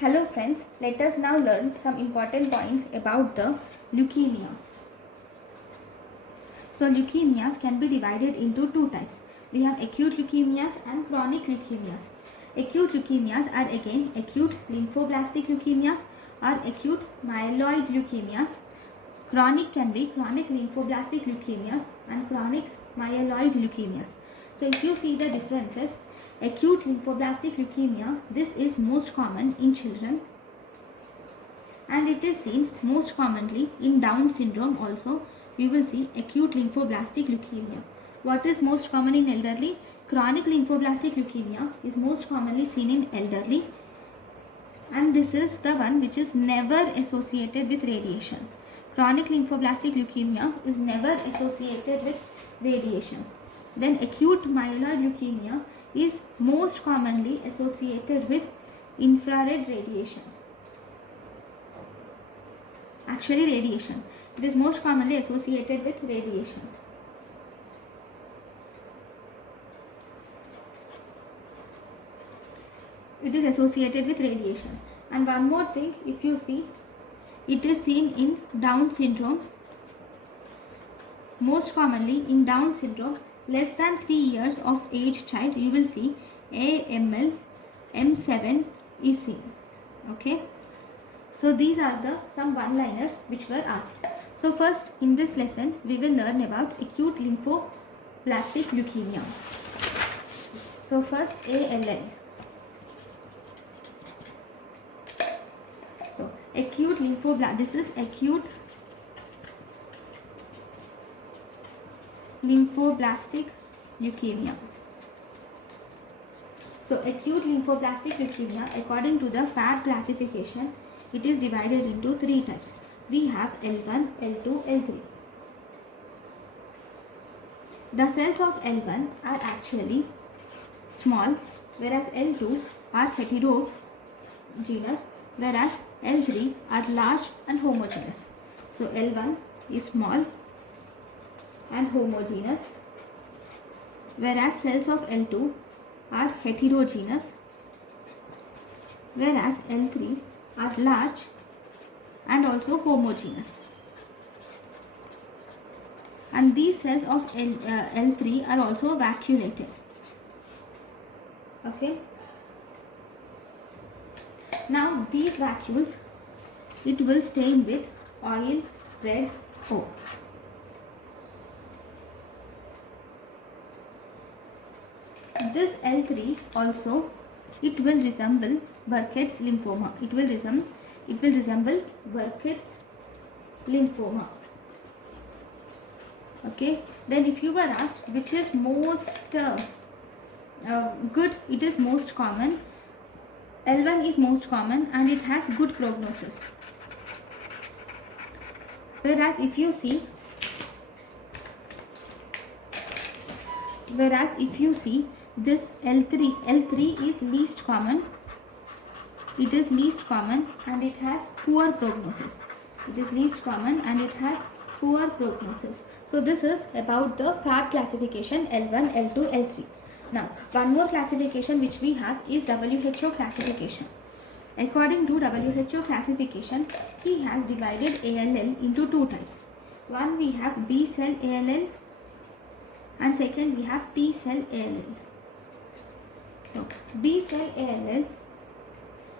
Hello friends, let us now learn some important points about the leukemias. So leukemias can be divided into two types. We have acute leukemias and chronic leukemias. Acute leukemias are again acute lymphoblastic leukemias or acute myeloid leukemias. Chronic can be chronic lymphoblastic leukemias and chronic myeloid leukemias. So if you see the differences, acute lymphoblastic leukemia, this is most common in children and it is seen most commonly in Down syndrome also. We will see acute lymphoblastic leukemia. What is most common in elderly? Chronic lymphoblastic leukemia is most commonly seen in elderly and this is the one which is never associated with radiation. Chronic lymphoblastic leukemia is never associated with radiation. Then acute myeloid leukemia is most commonly associated with infrared radiation. Actually radiation. It is most commonly associated with radiation. It is associated with radiation. And one more thing, if you see, it is seen in Down syndrome. Most commonly in Down syndrome, less than 3 years of age child, you will see AML M7 is seen. Okay. So these are the some one-liners which were asked. So first in this lesson we will learn about acute lymphoblastic leukemia. So first ALL. So acute this is acute lymphoblastic leukemia. So acute lymphoblastic leukemia, according to the FAB classification, it is divided into three types. We have L1, L2, L3. The cells of L1 are actually small, whereas L2 are heterogeneous, whereas L3 are large and homogeneous. So L1 is small and homogeneous, whereas cells of L2 are heterogeneous, whereas L3 are large and also homogeneous. And these cells of L3 are also vacuolated. Okay. Now these vacuoles, it will stain with oil red O. This L3 also, it will resemble Burkitt's lymphoma. It will resemble Burkitt's lymphoma. Okay. Then if you were asked which is most good, it is most common. L1 is most common and it has good prognosis. Whereas if you see this L3 is least common. It is least common and it has poor prognosis. It is least common and it has poor prognosis. So this is about the FAB classification L1, L2, L3. Now one more classification which we have is WHO classification. According to WHO classification, he has divided ALL into two types. One we have B cell ALL and second we have T cell ALL. So B cell ALL,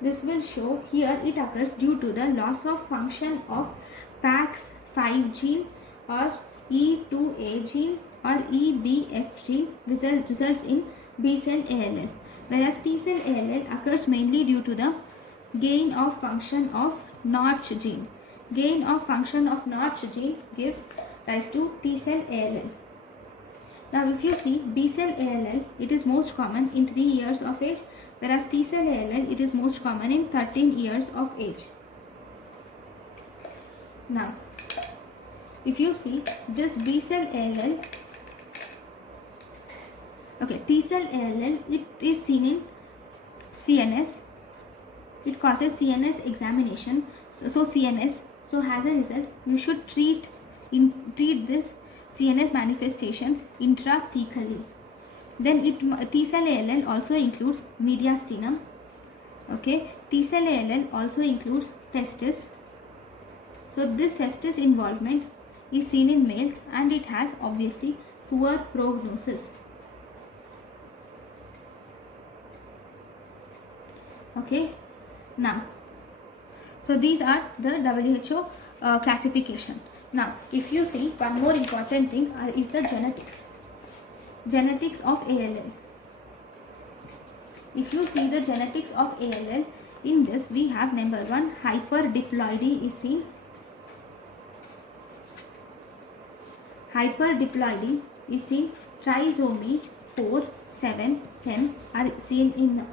this will show here it occurs due to the loss of function of PAX5 gene or E2A gene or EBF gene results in B cell ALL. Whereas T cell ALL occurs mainly due to the gain of function of Notch gene. Gain of function of Notch gene gives rise to T cell ALL. Now if you see B cell ALL, it is most common in 3 years of age, whereas T cell ALL, it is most common in 13 years of age. Now if you see this B cell ALL, okay, T cell ALL, it is seen in CNS. It causes CNS examination. So CNS, so as a result, you should treat this CNS manifestations intrathecally. Then T cell ALL also includes mediastinum. Okay, T-cell ALL also includes testis. So this testis involvement is seen in males and it has obviously poor prognosis. Okay, now, so these are the WHO classification. Now, if you see, one more important thing is the genetics of ALL. If you see the genetics of ALL, in this we have number 1, hyperdiploidy is seen. Hyperdiploidy is seen. Trisomy 4, 7, 10 are seen in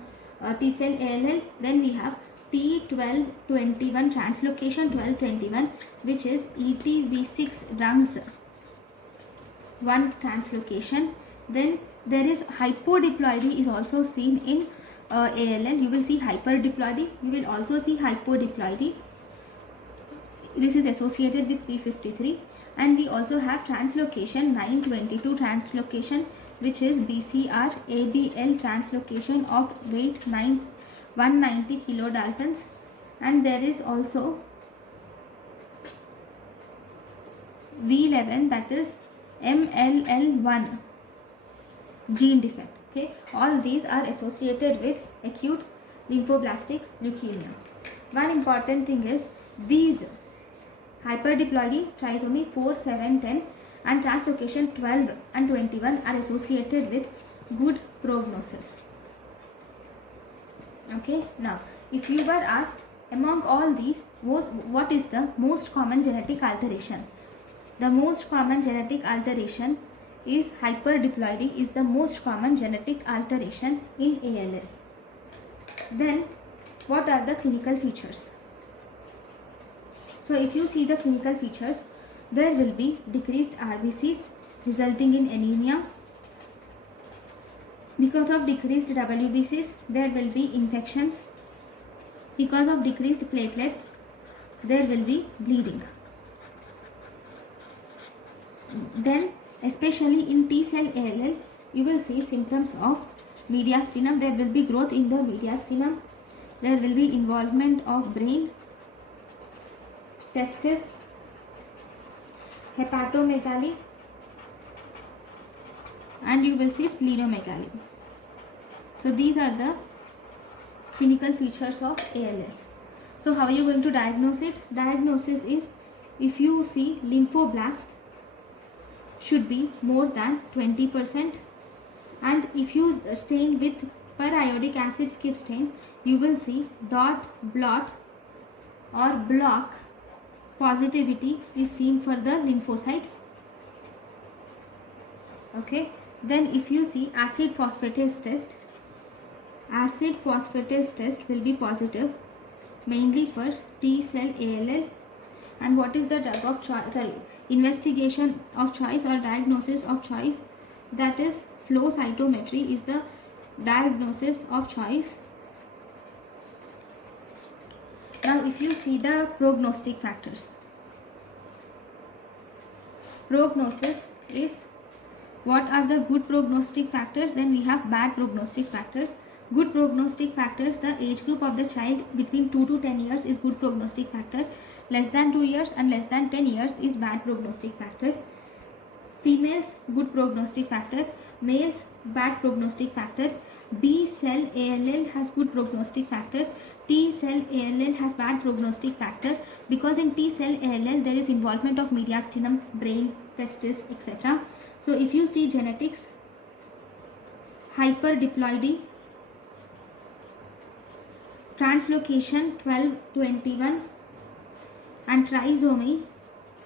T-cell ALL. Then we have T1221 translocation 1221, which is ETV6 rungs 1 translocation. Then there is hypodiploidy is also seen in ALL. You will see hyperdiploidy, you will also see hypodiploidy. This is associated with P53. And we also have translocation 922 translocation, which is BCR ABL translocation of weight 190 kilodaltons. And there is also V11, that is MLL1 gene defect. Okay, all these are associated with acute lymphoblastic leukemia. One important thing is these hyperdiploidy, trisomy 4, 7, 10 and translocation 12 and 21 are associated with good prognosis. Okay, now if you were asked among all these what is the most common genetic alteration, the most common genetic alteration is hyperdiploidy is the most common genetic alteration in ALL. Then what are the clinical features? So if you see the clinical features, there will be decreased RBCs resulting in anemia. Because of decreased WBCs, there will be infections. Because of decreased platelets, there will be bleeding. Then especially in T-cell ALL, you will see symptoms of mediastinum. There will be growth in the mediastinum. There will be involvement of brain, testis, hepatomegaly, and you will see splenomegaly. So these are the clinical features of ALL. So how are you going to diagnose it? Diagnosis is, if you see lymphoblast should be more than 20%, and if you stain with periodic acid skip stain, you will see dot, blot or block positivity is seen for the lymphocytes. Okay, then if you see acid phosphatase test will be positive mainly for T-cell ALL. And what is the drug of choice, investigation of choice or diagnosis of choice? That is flow cytometry is the diagnosis of choice. Now if you see the prognostic factors, prognosis is what are the good prognostic factors, then we have bad prognostic factors. Good prognostic factors, the age group of the child between 2 to 10 years is good prognostic factor. Less than 2 years and less than 10 years is bad prognostic factor. Females, good prognostic factor. Males, bad prognostic factor. B cell ALL has good prognostic factor. T cell ALL has bad prognostic factor, because in T cell ALL there is involvement of mediastinum, brain, testis, etc. So if you see genetics, hyperdiploidy, translocation 1221 and trisomy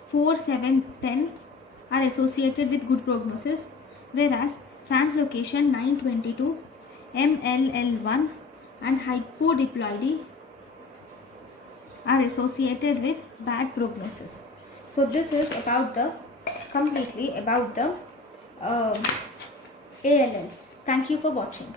4, 7, 10 are associated with good prognosis, whereas translocation 922, MLL1 and hypodiploidy are associated with bad prognosis. So this is about the completely about the ALL. Thank you for watching.